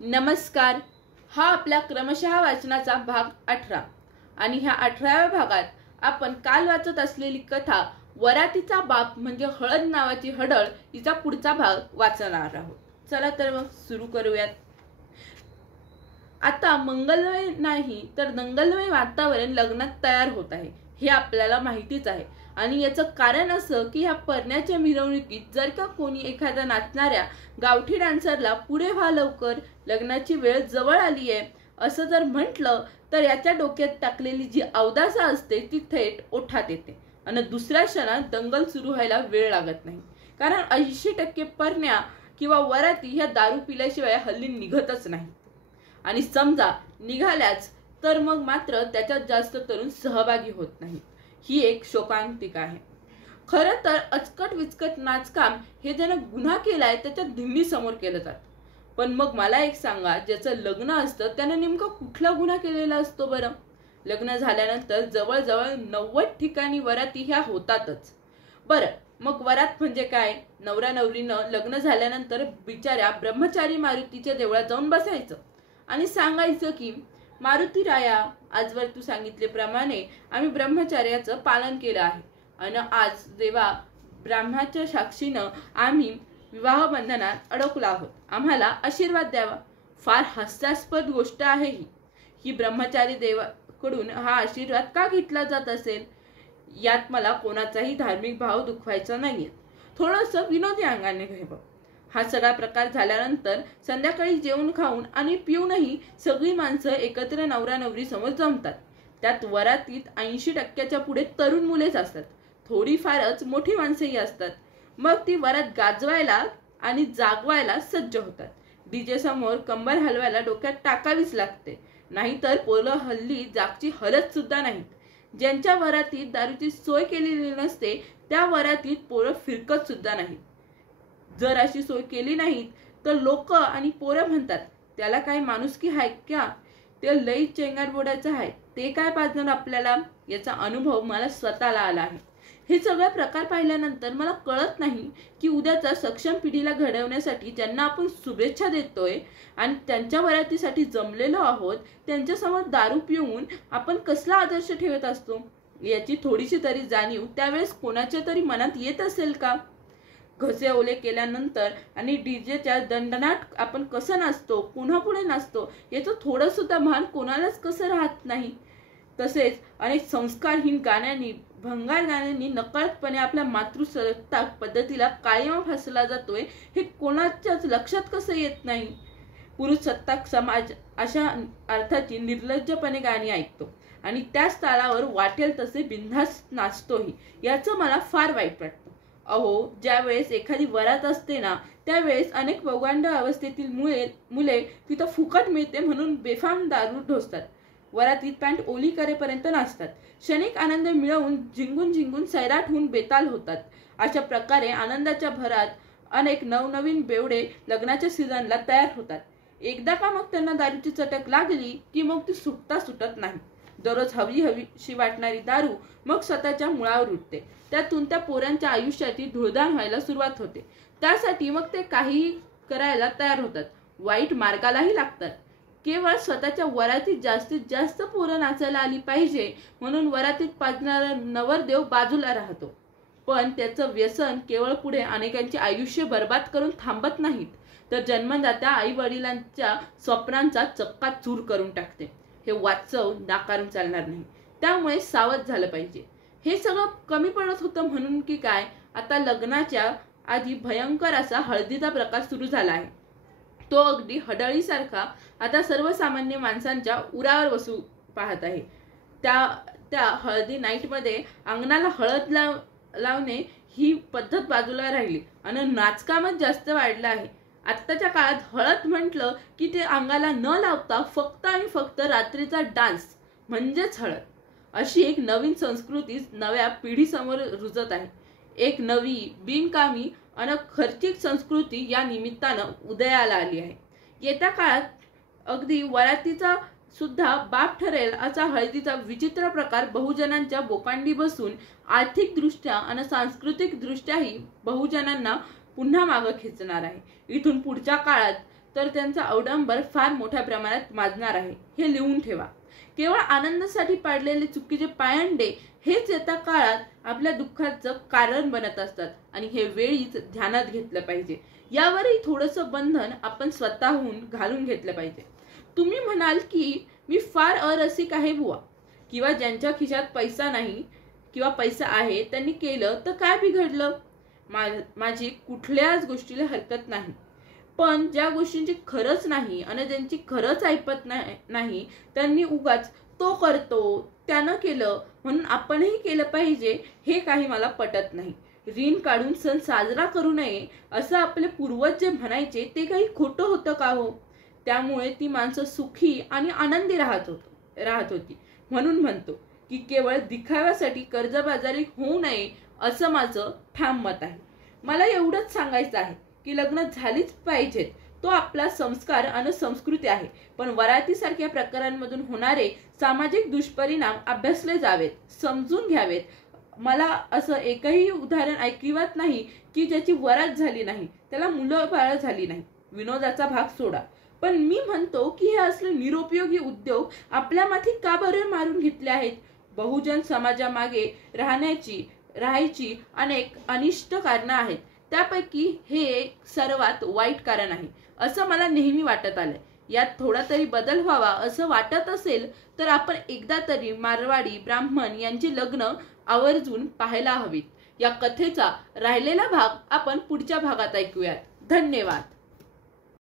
नमस्कार. हा आपला क्रमशः वाचनाचा भाग 18 आणि ह्या 18व्या भागात आपण काल वाचत असलेली कथा वरातीचा बाप म्हणजे हळद नावाची हडळ हिचा पुढचा भाग वाचणार आहोत. चला तर मग सुरू करूयात. आता मंगलमय नाही तर दंगलमय वातावरण लग्नात तयार होत आहे हे आपल्याला माहितीच आहे. आणि याचं कारण असं की ह्या परण्याच्या मिरवणुकीत जर का कोणी एखाद्या नाचणाऱ्या गावठी डान्सरला पुढे व्हा लवकर, लग्नाची वेळ जवळ आली आहे असं जर म्हटलं तर याच्या डोक्यात टाकलेली जी अवदासा असते ती थेट ओठात येते आणि दुसऱ्या क्षणात दंगल सुरू व्हायला वेळ लागत नाही. कारण 80% परण्या किंवा वराती ह्या दारू पिल्याशिवाय हल्ली निघतच नाही. आणि समजा निघाल्याच तर मग मात्र त्याच्यात जास्त तरुण सहभागी होत नाही. ही एक शोकांतिका आहे. खरं तर अचकट विचकट नाचकाम हे ज्यानं गुन्हा केलाय त्याच्या धिंडी समोर केलं जात. पण मग मला एक सांगा, ज्याचं लग्न असतं त्यानं नेमका कुठला गुन्हा केलेला असतो बरं? लग्न झाल्यानंतर जवळजवळ 90 ठिकाणी वराती ह्या होतातच. बरं, मग वरात म्हणजे काय? नवरा नवरीनं लग्न झाल्यानंतर बिचाऱ्या ब्रह्मचारी मारुतीच्या देवळात जाऊन बसायचं आणि सांगायचं की मारुती राया, आजवर तू सांगितल्याप्रमाणे आम्ही ब्रह्मचर्याचं पालन केलं आहे आणि आज देवा ब्राह्मणाच्या साक्षीनं आम्ही विवाह बंधनात अडकलो आहोत. आम्हाला आशीर्वाद द्यावा. फार हास्यास्पद गोष्ट आहे ही ब्रह्मचारी देवाकडून हा आशीर्वाद का घेतला जात असेल? यात मला कोणाचाही धार्मिक भाव दुखवायचा नाहीये. थोडंसं विनोदी अंगाने घ्यावं. हा सगळा प्रकार झाल्यानंतर संध्याकाळी जेवण खाऊन आणि पिऊनही सगळी माणसं एकत्र नवरा नवरी समोर जमतात. त्यात वरातीत 80% पुढे तरुण मुलेच असतात. थोडीफारच मोठी माणसंही असतात. मग ती वरात गाजवायला आणि जागवायला सज्ज होतात. डीजे समोर कंबर हलवायला डोक्यात टाकावीच लागते, नाहीतर पोरं हल्ली जागची हलत सुद्धा नाहीत. ज्यांच्या वरातीत दारूची सोय केलेली नसते त्या वरातीत पोरं फिरकत सुद्धा नाहीत. जर अशी सोय केली नाहीत तर लोक आणि पोरं म्हणतात त्याला काही माणुसकी आहे का? ते लई चेंगारबोडाचं आहे, ते काय पाजणार आपल्याला? याचा अनुभव मला स्वतःला आला आहे. हे सगळे प्रकार पाहिल्यानंतर मला कळत नाही की उद्याचा सक्षम पिढीला घडवण्यासाठी ज्यांना आपण शुभेच्छा देतोय आणि त्यांच्या वरातीसाठी जमलेलो आहोत त्यांच्यासमोर दारू पिऊन आपण कसला आदर्श ठेवत असतो याची थोडीशी तरी जाणीव त्यावेळेस कोणाच्या तरी मनात येत असेल का? घसे ओले केल्यानंतर आणि डीजेच्या दंडनाट आपण कसं नाचतो, पुन्हा पुढे नाचतो याचं थोडं सुद्धा भान कोणालाच कसं राहत नाही. तसेच अनेक संस्कारहीन गाण्यांनी, भंगार गाण्यांनी नकळतपणे आपल्या मातृसत्ताक पद्धतीला कायम फसला जातोय हे कोणाच्याच लक्षात कसं येत नाही. पुरुषसत्ताक समाज अशा अर्थाची निर्लज्जपणे गाणी ऐकतो आणि त्याच तालावर वाटेल तसे बिनधास्त नाचतोही. याचं मला फार वाईट वाटतं. अहो, ज्यावेळेस एखादी वरात असते ना त्यावेळेस अनेक पौगंड अवस्थेतील मुले तिथं फुकट मिळते म्हणून बेफाम दारू ढोसतात. वरातीत पॅन्ट ओली करेपर्यंत नाचतात. क्षणिक आनंद मिळवून झिंगून झिंगून सैराट होऊन बेताल होतात. अशा प्रकारे आनंदाच्या भरात अनेक नवनवीन बेवडे लग्नाच्या सीझनला तयार होतात. एकदा का मग त्यांना दारूची चटक लागली की मग ती सुटता सुटत नाही. दररोज हवीशी वाटणारी दारू मग स्वतःच्या मुळावर उठते. त्यातून त्या पोरांच्या आयुष्याची धुळधाण व्हायला सुरुवात होते. त्यासाठी मग ते काहीही करायला तयार होतात, वाईट मार्गालाही लागतात. केवळ स्वतःच्या वरातीत जास्तीत जास्त पोरं नाचायला आली पाहिजे म्हणून वरातीत पाजणारा नवरदेव बाजूला राहतो. पण त्याचं व्यसन केवळ पुढे अनेकांचे आयुष्य बर्बाद करून थांबत नाहीत, तर जन्मदात्या आई वडिलांच्या स्वप्नांचा चक्काचूर करून टाकते. हे वास्तव नाकारून चालणार नाही. त्यामुळे सावध झालं पाहिजे. हे सगळं कमी पडत होतं म्हणून की काय, आता लग्नाच्या आधी भयंकर असा हळदीचा प्रकार सुरू झाला आहे. तो अगदी हडळीसारखा आता सर्वसामान्य माणसांच्या उरावर बसू पाहत आहे. त्या हळदी नाईटमध्ये अंगणाला हळद लावणे ही पद्धत बाजूला राहिली आणि नाचकामच जास्त वाढलं आहे. आत्ताच्या काळात हळद म्हटलं की ते अंगाला न लावता फक्त आणि फक्त रात्रीचा डान्स म्हणजेच हळद, अशी एक नवीन संस्कृती नव्या पिढीसमोर रुजत आहे. एक नवी बिनकामी आणि खर्चिक संस्कृती या निमित्तानं उदयाला आली आहे. येत्या काळात अगदी वरातीचा सुद्धा बाप ठरेल असा हळदीचा विचित्र प्रकार बहुजनांच्या बोकांडी बसून आर्थिकदृष्ट्या आणि सांस्कृतिक दृष्ट्याही बहुजनांना पुन्हा मागं खेचणार आहे. इथून पुढच्या काळात तर त्यांचा अवडंबर फार मोठ्या प्रमाणात माजणार आहे, हे लिहून ठेवा. केवळ आनंदासाठी पाडलेले चुकीचे पायंडे हेच येत्या काळात आपल्या दुःखाचं कारण बनत असतात आणि हे वेळीच ध्यानात घेतलं पाहिजे. यावरही थोडंसं बंधन आपण स्वतःहून घालून घेतलं पाहिजे. तुम्ही म्हणाल की मी फार अरसिक आहे बुवा, किंवा ज्यांच्या खिशात पैसा नाही किंवा पैसा आहे त्यांनी केलं तर काय बिघडलं. माझी कुठल्याच गोष्टीला हरकत नाही, पण ज्या गोष्टींची खरंच नाही आणि ज्यांची खरंच ऐपत नाही त्यांनी उगाच तो करतो त्यानं केलं म्हणून आपणही केलं पाहिजे हे काही मला पटत नाही. ऋण काढून सण साजरा करू नये असं आपले पूर्वज जे म्हणायचे ते काही खोटं होतं का हो. त्यामुळे ती माणसं सुखी आणि आनंदी राहत होती. म्हणून म्हणतो की केवळ दिखाव्यासाठी कर्जबाजारी होऊ नये असं माझं ठाम मत आहे. मला एवढंच सांगायचं आहे की लग्न झालीच पाहिजेत, तो आपला संस्कार आणि संस्कृती आहे. पण वरातीसारख्या प्रकारांमधून होणारे सामाजिक दुष्परिणाम अभ्यासले जावेत, समजून घ्यावेत. मला असं एकही उदाहरण ऐकिवत नाही की ज्याची वरात झाली नाही, त्याला मुलं बाळ झाली नाही. विनोदाचा भाग सोडा, पण मी म्हणतो की हे असले निरुपयोगी उद्योग आपल्या माथी का बरं मारून घेतले आहेत. बहुजन समाजामागे राहायची अनेक अनिष्ट कारणं आहेत, त्यापैकी हे एक सर्वात वाईट कारण आहे असं मला नेहमी वाटत आलंय. यात थोडा तरी बदल व्हावा असं वाटत असेल तर आपण एकदा तरी मारवाडी ब्राह्मण यांची लग्न आवर्जून पाहायला हवीत. या कथेचा राहिलेला भाग आपण पुढच्या भागात ऐकूयात. धन्यवाद.